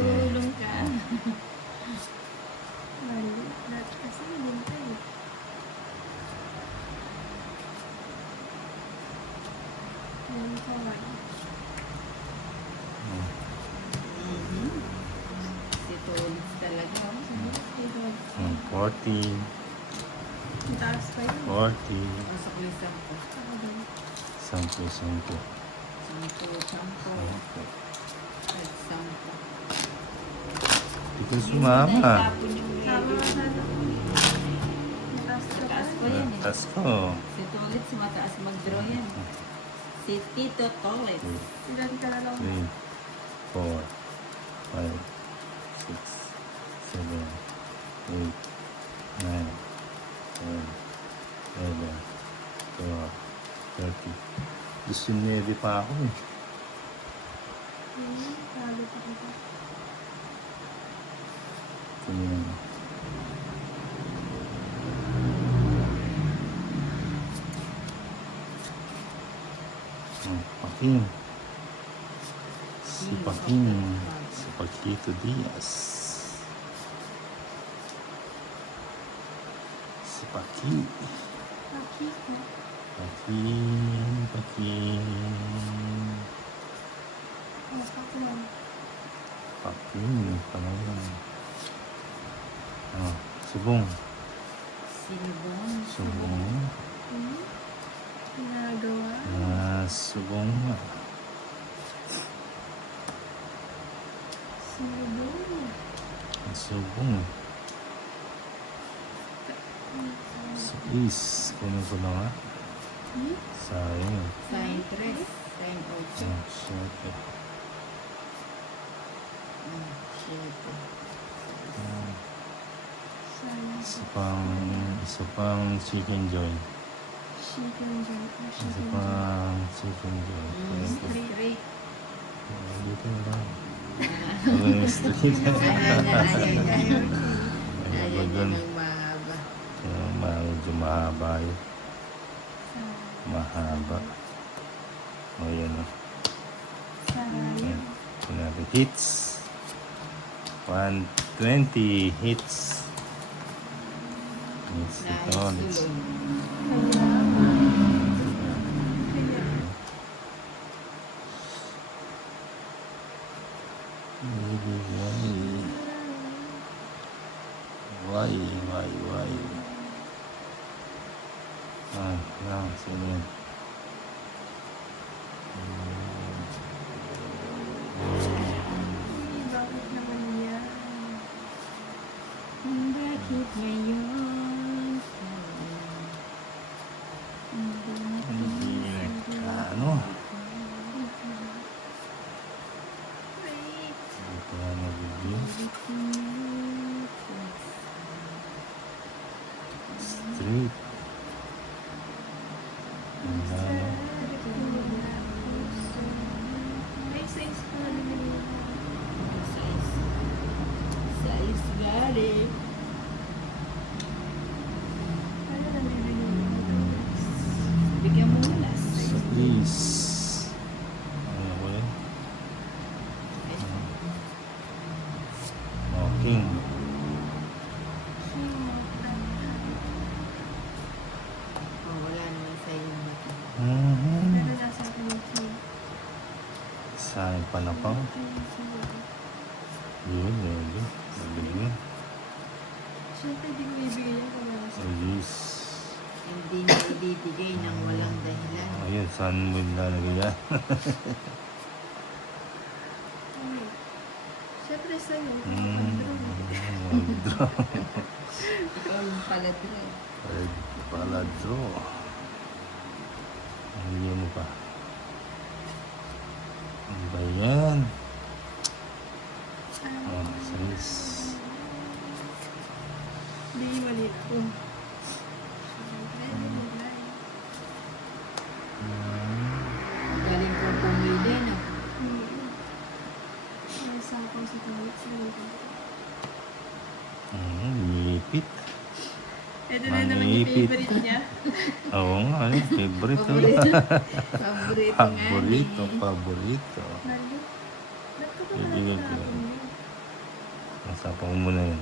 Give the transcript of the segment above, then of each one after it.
Tulong ka. Maliit kasi hintay. Yan ko Ito talaga. 40. Ang taas pa yun. 40. Pasok yung 10. 10. 10. Ito sumama. Tama na sana. Mataas po yan eh. Tas ko. Si Tolit, si mataas mag-draw yan. Si Tito Tolit. Ilan ka na lang. 3, 4, 5, 6, 7, 8, 9, 10, 11, 12, 13. Gusto nyo pa ako eh. Sabi pa kita. Ito nyo naman. Paking. Si Paking. Si Paquito Diaz. Si Paki. Nakita. Paking. Ako lang. Paking. Pangalan. Subong. Sinubong. Subong. Ginagawa. Subong nga. Sinubong. Subong. Sa is. Kunin ko na nga. Sayang. Sign 3. Sign 8. Siyete. 7. Isa pang chicken joy. Chicken joy. Isa pang chicken joy. Straight. Dito lang. Ang street. Ayaw niya ng mahaba. Medyo mahaba yun. Mahaba. O yan o. Sayang. Ito natin. Hits. 120 hits. Hits ito. Nice. Why? Sino yun? Bakit naman yan? Bakit ngayon? Hindi nagkano. Wait. Ito na nag-review. Street. May size ko na nililiw. Size galing. Ano na nililiw? Bigyan mo muna. Sa is. Ano ko yun? Walking. Wala naman sa iyo. Pero nasa akin yung key. Saan pa na pa? Yun. Nabili mo. Siyempre, di ko ibigay yan kung wala sa Ayos. Hindi na ibibigay ng walang dahilan. Ayun, saan mo yung lalagay yan? Wait. Siyempre sa'yo. Mag-draw. Ikaw yung paladro. Red pala draw. Hindi mo pa. Ano ba yan? Oh, sis. Hindi mali na. Galing kong pumili, no? Nasa ako sa tawag sa mga. Nipit. Ito na naman yung Manipit. favorite niya. Oo nga, favorite. Paborito. Paborito nga. Paborito, eh. paborito. Lalo. Ba't ko pa Hindi, pala hindi. kahapon yun? Nasapa ko muna yun.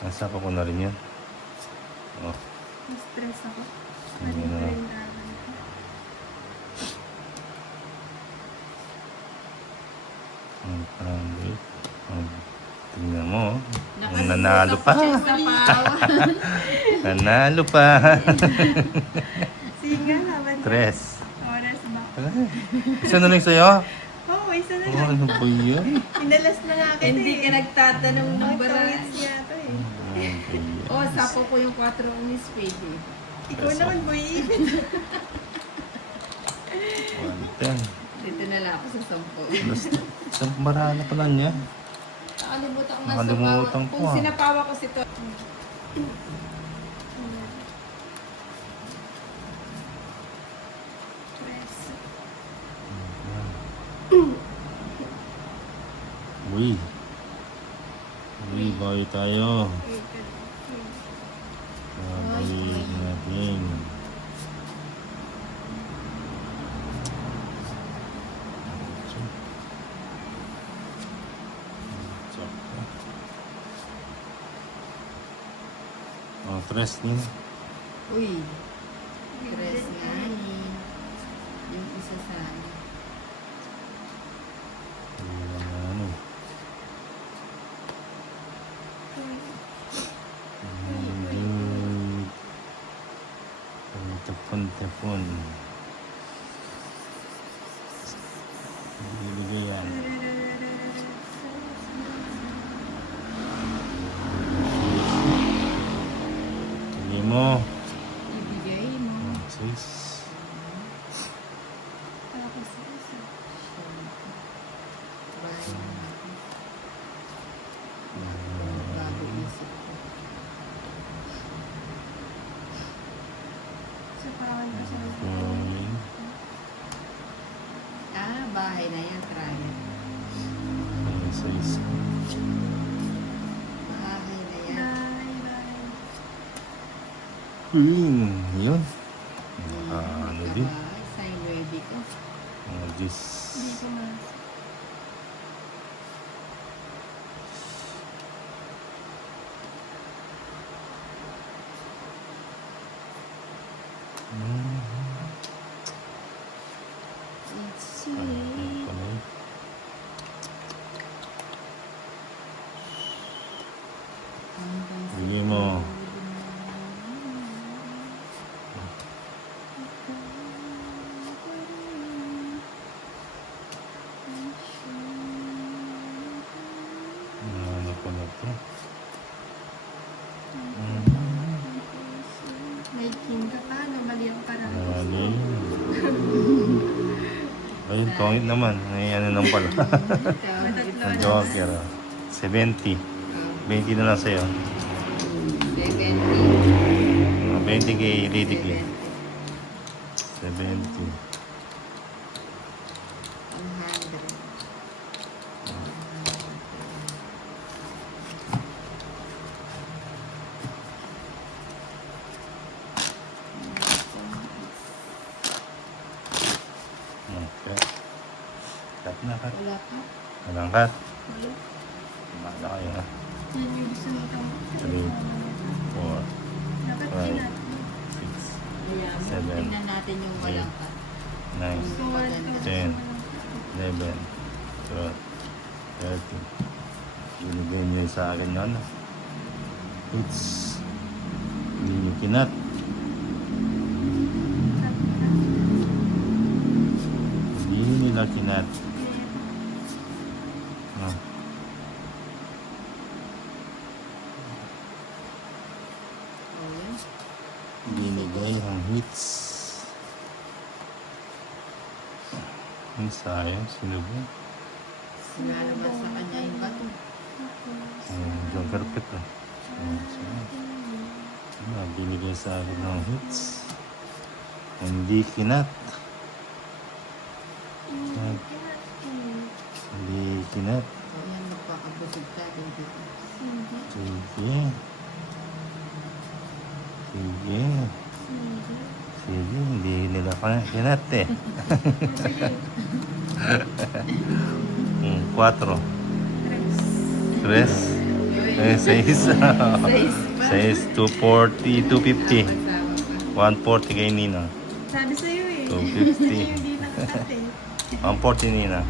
Nasapa ko na rin yan. Oh, Na-stress ako. Hindi Mali na. ko rin dagan ko. parang wait. Tingnan mo. Oh. Nakalimutan Nanalo ko pa. siya sa pawan. Nanalo pa. Sige nga, laban ka. Tres. Oras ba? Isa na lang sa'yo? Oo, isa na Oh, lang. ano ba yan? Inalas na nga kita Hindi ka nagtatanong ng Ay, baras. kawits yata eh. Ano ba yan? Oh, sapo ko yung 4 ni spade eh. Ikaw Yes, naman, boy. One, 10. Dito na lang ako sa 10. Basta, sa marana pala niya. Nakalimutan ko nga Nakalimutan sa pawan. ko, Kung ah. sinapawa ko si to. Press. Uy. Uy, bawi tayo. Wait ka lang. Bawi natin. Oh, tres din. Uy, stress nga eh. Yung isa sa ano. Ano? Tepon. Bibigay yan. Hindi mo. Ibigay mo. Sis. Tapos isa. Bago isip ko. Sa pawan ka sa Okay. Ah, bahay na yan, try. Sis. Bahay na yan. Bye. Yun. Ano din? Bahay, sign ready ko. Mga dis. Hindi ko mas. It's Ano sweet. pala yun? Bigay mo. Ano pala to? May king ka pa, no? Mali ang parang. Mali. Ayun, tongit naman. May ano nang pala. Ang joker. 70. 20 na lang sa'yo. 70. 20 kay Riddick. 70. 100. Okay. Cut na, cut. Wala ka? Walang cut. Wala. Kumala kayo na. Yan yung gusto mo itong. 3, 4, Dapat Right. kinat. 6, Kaya mo, 7, tingnan natin yung walang ka. 9, Kung wala ka, 10. gusto mo lang. 11, 12, 13. Binigay niyo sa akin yun. Oops. Hindi niyo kinat. Hindi nila kinat. Ah. Okay, ang hits. Ang sayang, sino ba? Sinalabas sa kanya yung bato. Ang joker pit ah. Binigay sa akin ng hits. Hindi kinat. Hindi kinat. So yan, magpakabusog tayo dito. Sige. Sige. Sige, hindi nila kinat eh. 4. 3. 6. 240, 250. 140 kay Nina. Sabi sa'yo eh. 250. Hindi nakakat eh. 140 Nina.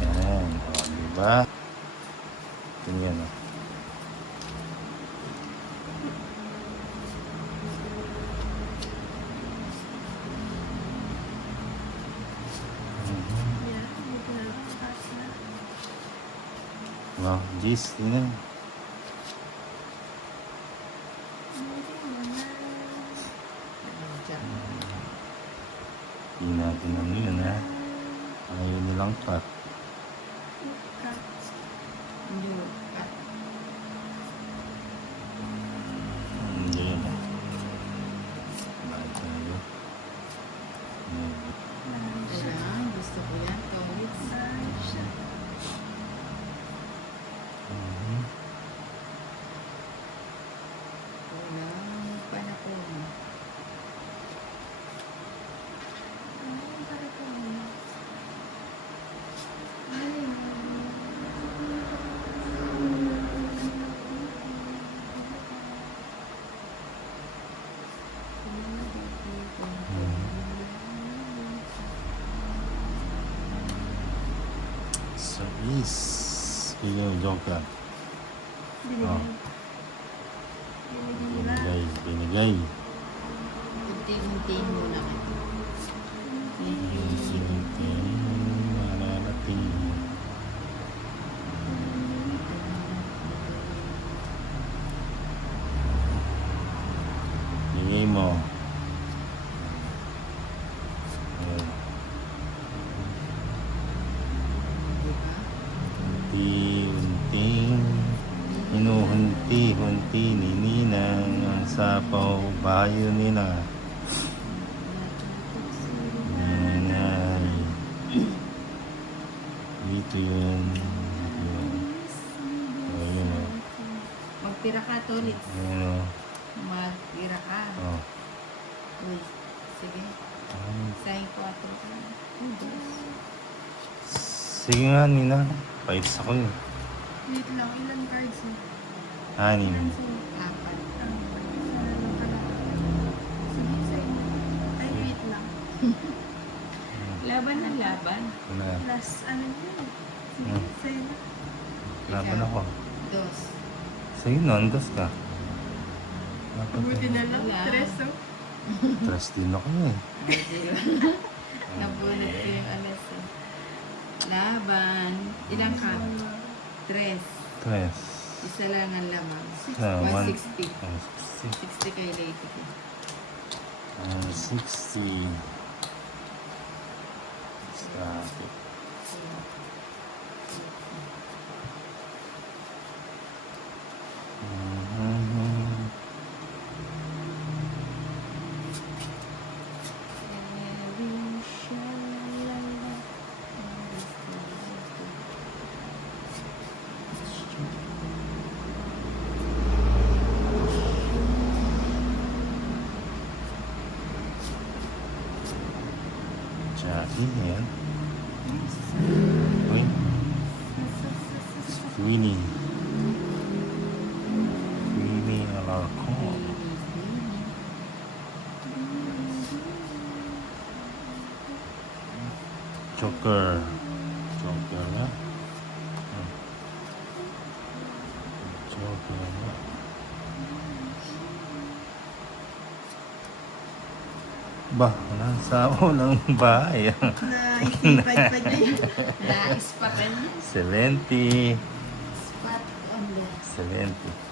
Yan. O, diba? Ganyan o. Yeah, dito na lang. Taas na. Wow, Gis, Nina. Hindi mo na. Hindi natin ano yun ha. Ayaw nilang cut. Cut. Hindi. Cut. Hindi yun ha. Bakit tayo? Ayan, gusto ko yan. Tolits. Walang panahon. So is yung joker. Oh. Binigay. Binigay. Unti-untiin muna ka. Mararating. Bigay mo. Ayan. Diba? Unti-unting hinuhunti-hunti ni Ninang ang sapaw bayo nila. Nanay. Dito yun. Ayun o. Magtira ka, Tolits. Ayun o. Magtira ka. Oh. Uy, sige. Sayang 4 ka. Sige nga, Nina. Paitis ako yun. Wait lang, ilan cards eh? 6. Ilan sa'yo? 4. Isa lang pala. Sige, sa'yo. Ay, wait lang. Laban ng laban. Wala. Plus, ano yun? Sige, Hmm. sa'yo na. Laban ako. 2. Sige, nandos ka. Buti na lang. Wala. 3 oh. Trust din ako eh. Ay, diba? Nabunot ko yung alas eh. Laban. Ilang ka? 3. 3. Isa lang ang lamang. 160. 160. 60 kay Lady ko. 60. Stop it. Jackie, yan. Uy. Sweeney. Sweeney Alarcon. Joker. Joker na. Joker na. Ba, nasa unang bahay. Naisipan pa niya. Nais pa kanya. 70. Spot on the 70.